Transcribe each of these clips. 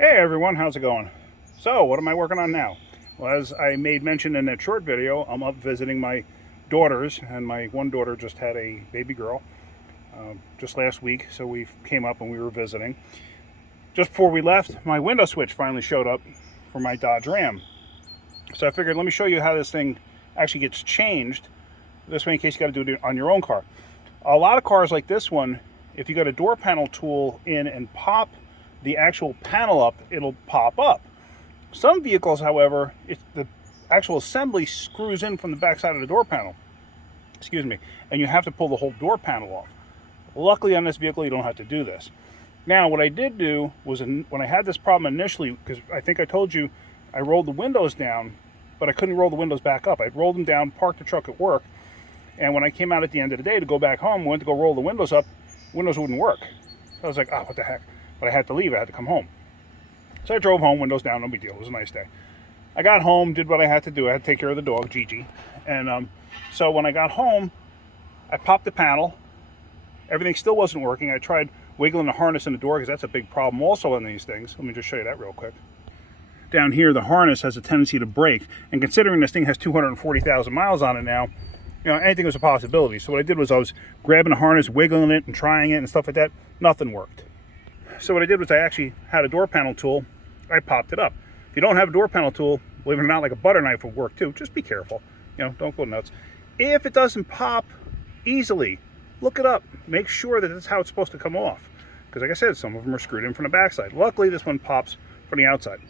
Hey everyone, how's it going? So, what am I working on now? Well, as I made mention in that short video, I'm up visiting my daughters, and my one daughter just had a baby girl just last week, so we came up and we were visiting. Just before we left, my window switch finally showed up for my Dodge Ram. So I figured, let me show you how this thing actually gets changed, this way in case you got to do it on your own car. A lot of cars like this one, if you got a door panel tool in and pop the actual panel up, it'll pop up. Some vehicles, however, the actual assembly screws in from the back side of the door panel, and you have to pull the whole door panel off. Luckily on this vehicle you don't have to do this. Now what I did do was, when I had this problem initially, because I think I told you I rolled the windows down, but I couldn't roll the windows back up. I rolled them down, parked the truck at work, and when I came out at the end of the day to go back home, went to go roll the windows up, windows wouldn't work. So I was like, oh, what the heck? But I had to leave, I had to come home. So I drove home, windows down, no big deal, it was a nice day. I got home, did what I had to do, I had to take care of the dog, Gigi. And so when I got home, I popped the panel, everything still wasn't working. I tried wiggling the harness in the door, because that's a big problem also on these things. Let me just show you that real quick. Down here, the harness has a tendency to break, and considering this thing has 240,000 miles on it now, you know, anything was a possibility. So what I did was I was grabbing the harness, wiggling it and trying it and stuff like that. Nothing worked. So what I did was I actually had a door panel tool. I popped it up. If you don't have a door panel tool, believe it or not, like a butter knife would work too. Just be careful. You know, don't go nuts. If it doesn't pop easily, look it up. Make sure that that's how it's supposed to come off. Because like I said, some of them are screwed in from the backside. Luckily, this one pops from the outside.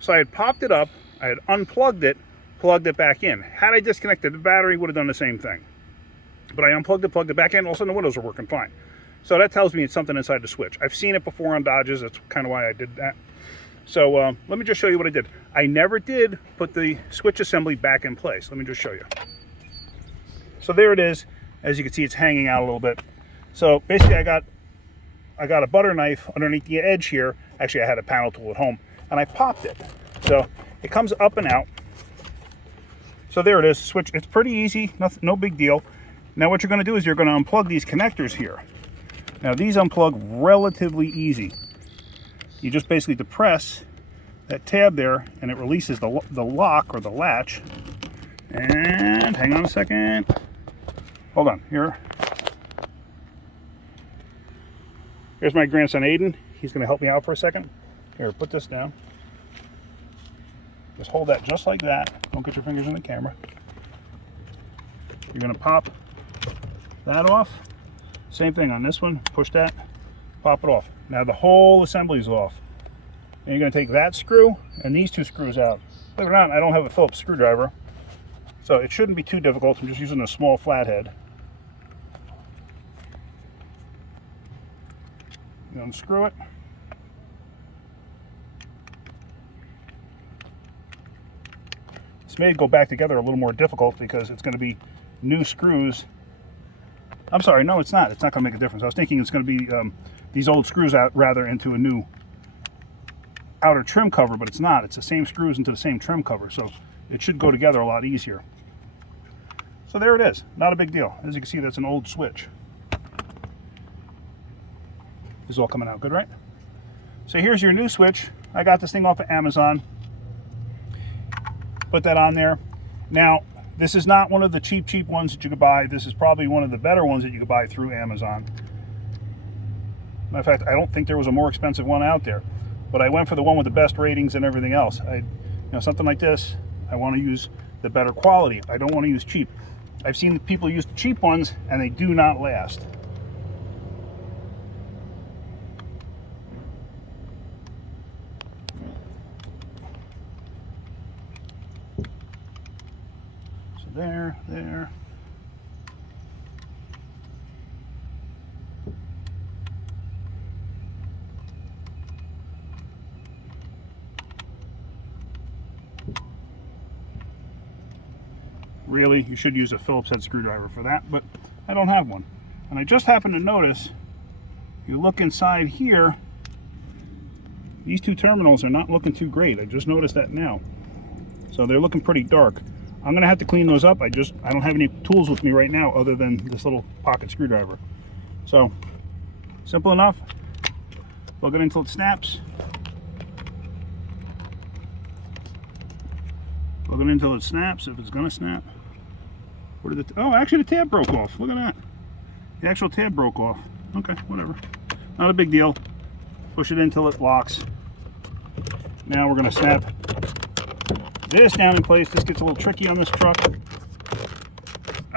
So I had popped it up, I had unplugged it, plugged it back in. Had I disconnected the battery, would have done the same thing. But I unplugged it, plugged it back in, all of a sudden the windows are working fine. So that tells me it's something inside the switch. I've seen it before on Dodges, that's kind of why I did that. So let me just show you what I did. I never did put the switch assembly back in place. Let me just show you. So there it is. As you can see, it's hanging out a little bit. So basically I got a butter knife underneath the edge here. Actually, I had a panel tool at home, and I popped it. So it comes up and out. So there it is, switch. It's pretty easy, no big deal. Now what you're gonna do is you're gonna unplug these connectors here. Now these unplug relatively easy. You just basically depress that tab there and it releases the lock or the latch. And hang on a second. Hold on, here. Here's my grandson Aiden. He's gonna help me out for a second. Here, put this down. Just hold that just like that. Don't get your fingers in the camera. You're gonna pop that off. Same thing on this one. Push that, pop it off. Now the whole assembly is off. And you're gonna take that screw and these two screws out. Believe it or not, I don't have a Phillips screwdriver, so it shouldn't be too difficult. I'm just using a small flathead. You unscrew it. This may go back together a little more difficult because it's going to be new screws. I'm sorry, no, it's not. It's not going to make a difference. I was thinking it's going to be these old screws out rather into a new outer trim cover, but it's not. It's the same screws into the same trim cover, so it should go together a lot easier. So there it is. Not a big deal. As you can see, that's an old switch. This is all coming out good, right? So here's your new switch. I got this thing off of Amazon. Put that on there. Now, this is not one of the cheap ones that you could buy. This is probably one of the better ones that you could buy through Amazon. Matter of fact, I don't think there was a more expensive one out there, but I went for the one with the best ratings and everything else. You know, something like this, I want to use the better quality. I don't want to use cheap. I've seen people use the cheap ones and they do not last. There. Really, you should use a Phillips head screwdriver for that, but I don't have one. And I just happened to notice, you look inside here, these two terminals are not looking too great. I just noticed that now. So they're looking pretty dark. I'm gonna have to clean those up. I don't have any tools with me right now other than this little pocket screwdriver. So simple enough. Plug it in until it snaps. Plug it in until it snaps, if it's going to snap. Where did oh, actually the tab broke off. Look at that. The actual tab broke off. Okay, whatever. Not a big deal. Push it in until it locks. Now we're going to snap this down in place. This gets a little tricky on this truck.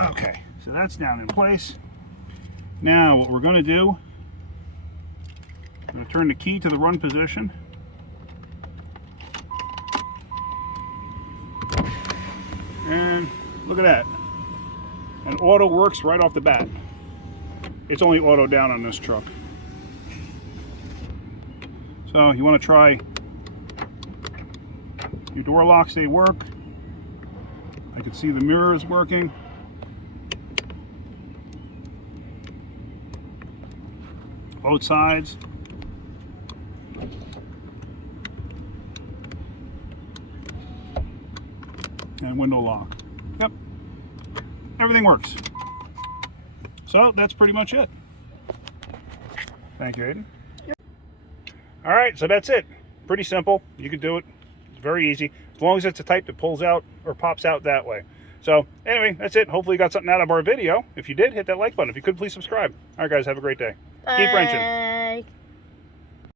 Okay, so that's down in place. Now what we're going to do, I'm going to turn the key to the run position. And look at that. And auto works right off the bat. It's only auto down on this truck. So you want to try your door locks, they work. I can see the mirrors working. Both sides. And window lock. Yep. Everything works. So that's pretty much it. Thank you, Aiden. Yep. All right, so that's it. Pretty simple. You can do it. It's very easy. As long as it's a type that pulls out or pops out that way. So anyway, that's it. Hopefully you got something out of our video. If you did, hit that like button. If you could, please subscribe. All right, guys, have a great day. Bye. Keep wrenching.